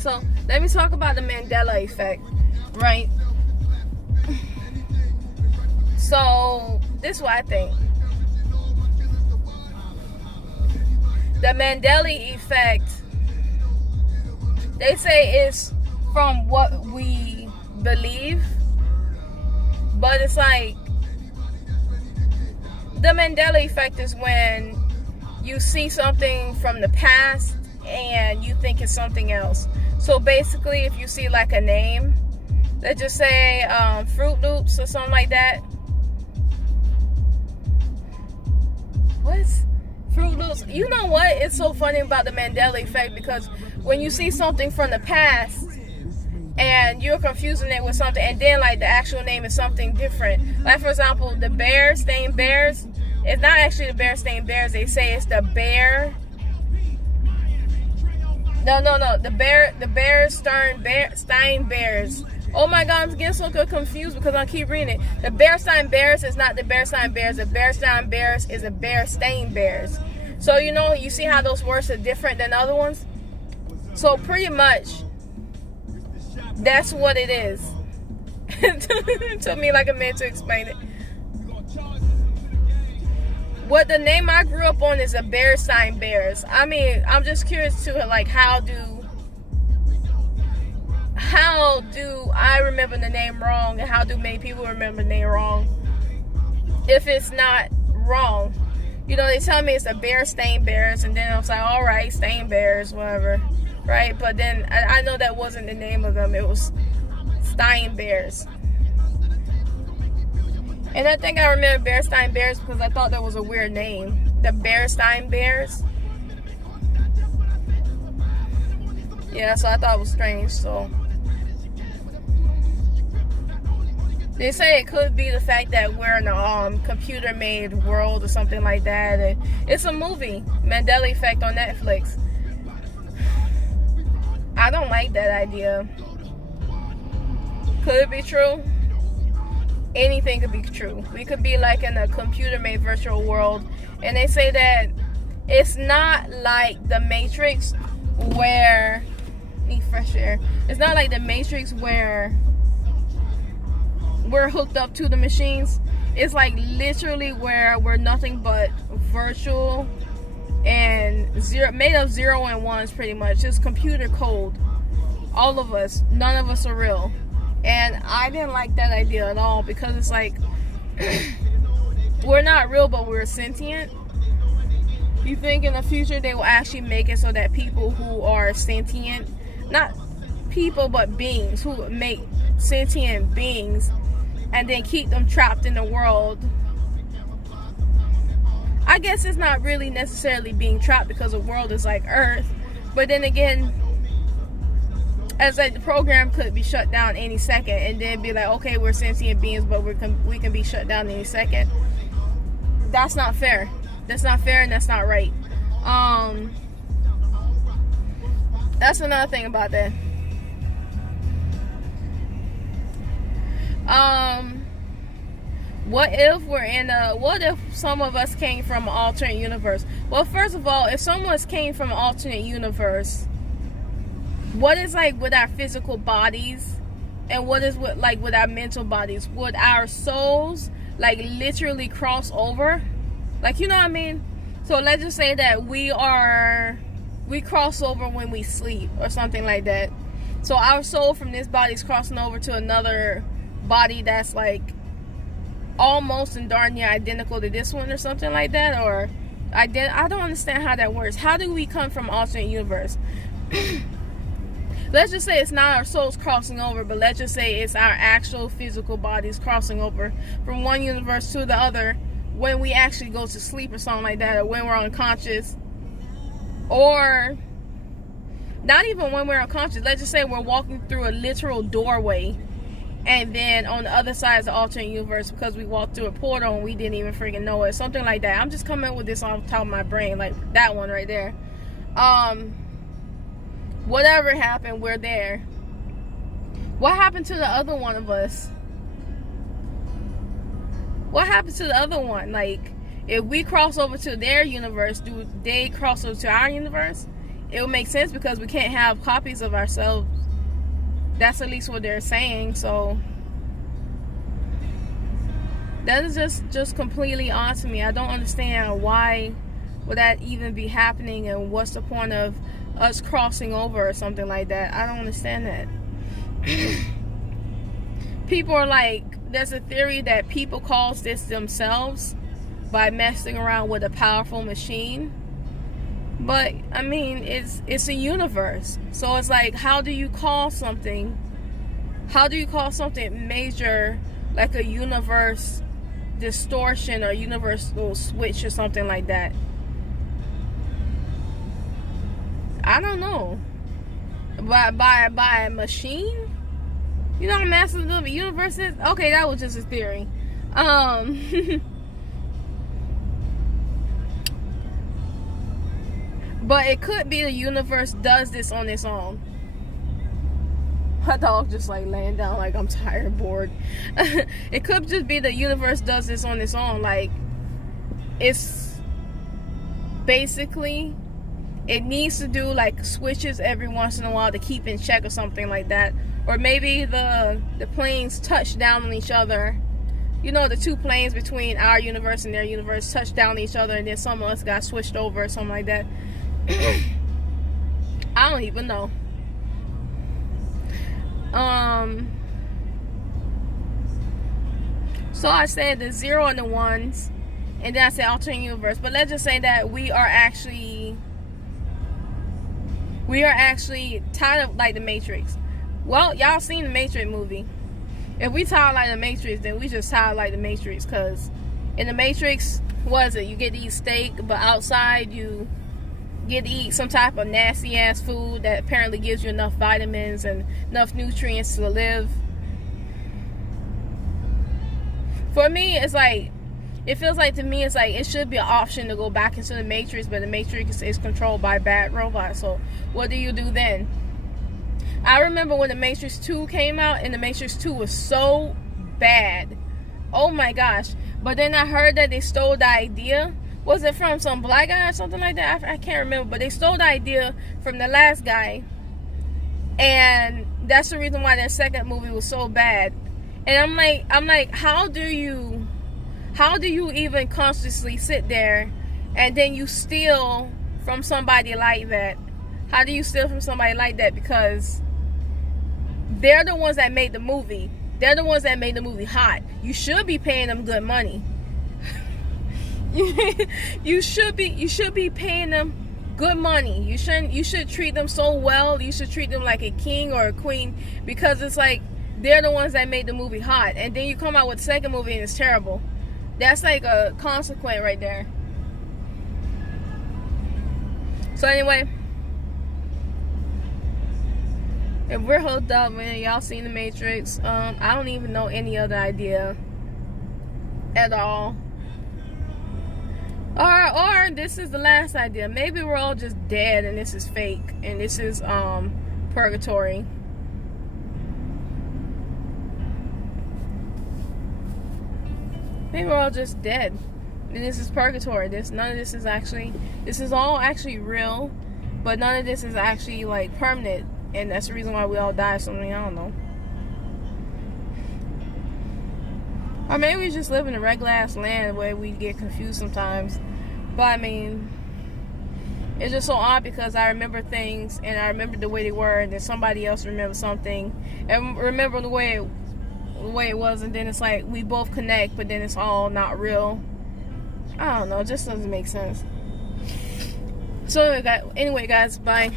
so let me talk about the Mandela effect, right? So this is what I think. The Mandela effect, they say it's from what we believe, but it's like the Mandela effect is when you see something from the past and you think it's something else. So basically, if you see like a name, let's just say Fruit Loops or something like that. What's Fruit Loops? You know what? It's so funny about the Mandela effect, because when you see something from the past and you're confusing it with something, and then like the actual name is something different. Like for example, the Berenstain Bears. It's not actually the Berenstain Bears. They say it's the Bear. No. The Berenstain Bears. Oh my God, I'm getting so confused because I keep reading it. The Berenstain Bears is not the Berenstain Bears. The Berenstain Bears is the Berenstain Bears. So you know, you see how those words are different than other ones. So pretty much, that's what it is. It took me like a minute to explain it. What the name I grew up on is the Berenstain Bears. I mean, I'm just curious to like how do I remember the name wrong, and how do many people remember the name wrong if it's not wrong? You know, they tell me it's the Berenstain Bears, and then I was like, all right, Stain Bears, whatever, right? But then I know that wasn't the name of them. It was Stein Bears. And I think I remember Berenstain Bears because I thought that was a weird name. The Berenstain Bears. Yeah, so I thought it was strange. So they say it could be the fact that we're in a computer-made world or something like that. And it's a movie, Mandela Effect, on Netflix. I don't like that idea. Could it be true? Anything could be true. We could be like in a computer-made virtual world, and they say that it's not like the Matrix where need fresh air. It's not like the Matrix where we're hooked up to the machines. It's like literally where we're nothing but virtual and made of 0 and 1s, pretty much. It's computer code. All of us, none of us are real. And I didn't like that idea at all, because it's like we're not real, but we're sentient. You think in the future they will actually make it so that people who are sentient, not people but beings, who make sentient beings and then keep them trapped in the world? I guess it's not really necessarily being trapped, because the world is like Earth. But then again, as like the program could be shut down any second, and then be like, okay, we're sentient beings, but we can be shut down any second. That's not fair. That's not fair, and that's not right. That's another thing about that. What if some of us came from an alternate universe? Well, first of all, if someone came from an alternate universe, what is like with our physical bodies, and what is with our mental bodies? Would our souls like literally cross over? Like, you know what I mean? So let's just say that we cross over when we sleep or something like that. So our soul from this body is crossing over to another body that's like almost and darn near identical to this one or something like that. Or I don't understand how that works. How do we come from alternate universe? Let's just say it's not our souls crossing over, but let's just say it's our actual physical bodies crossing over from one universe to the other when we actually go to sleep or something like that, or when we're unconscious, or not even when we're unconscious. Let's just say we're walking through a literal doorway, and then on the other side is the alternate universe because we walked through a portal and we didn't even freaking know it. Something like that. I'm just coming with this off the top of my brain, like that one right there. Whatever happened, we're there. What happened to the other one of us? What happened to the other one? Like, if we cross over to their universe, do they cross over to our universe? it would make sense because we can't have copies of ourselves. That's at least what they're saying. So that is just completely odd to me. I don't understand why would that even be happening, and what's the point of us crossing over or something like that. I don't understand that. People are like, there's a theory that people cause this themselves by messing around with a powerful machine. But I mean, it's a universe, so it's like, how do you call something major, like a universe distortion or universal switch or something like that? I don't know. By a machine? You know how massive the universe is? Okay, that was just a theory. But it could be the universe does this on its own. My dog just like laying down like I'm tired and bored. It could just be the universe does this on its own. Like, it's basically, it needs to do like switches every once in a while to keep in check or something like that. Or maybe the planes touch down on each other. You know, the two planes between our universe and their universe touch down on each other, and then some of us got switched over or something like that. I don't even know. So I said the 0 and the 1s, and then I said alternate universe. But let's just say that we are actually tired of like the Matrix. Well, y'all seen the Matrix movie. If we tired like the Matrix, then we just tired like the Matrix. Cause in the Matrix, what is it? You get to eat steak, but outside you get to eat some type of nasty ass food that apparently gives you enough vitamins and enough nutrients to live. For me, it's like, it feels like to me, it's like it should be an option to go back into the Matrix, but the Matrix is controlled by bad robots. So what do you do then? I remember when the Matrix 2 came out, and the Matrix 2 was so bad. Oh my gosh. But then I heard that they stole the idea. Was it from some black guy or something like that? I can't remember. But they stole the idea from the last guy. And that's the reason why that second movie was so bad. And I'm like, how do you even consciously sit there and then you steal from somebody like that? How do you steal from somebody like that? Because they're the ones that made the movie. They're the ones that made the movie hot. You should be paying them good money. You should be paying them good money. You should treat them so well. You should treat them like a king or a queen, because it's like they're the ones that made the movie hot. And then you come out with the second movie and it's terrible. That's like a consequence right there. So anyway, if we're hooked up, man, y'all seen the Matrix. I don't even know any other idea at all. Or this is the last idea. Maybe we're all just dead and this is fake, and this is purgatory. Maybe we're all just dead and this is purgatory. None of this is actually, this is all actually real, but none of this is actually like permanent, and that's the reason why we all die or something. I don't know. Or maybe we just live in a regular ass land where we get confused sometimes. But I mean, it's just so odd because I remember things and I remember the way they were, and then somebody else remembers something and remember the way it was, and then it's like we both connect, but then it's all not real. I don't know, it just doesn't make sense. So anyway guys, bye.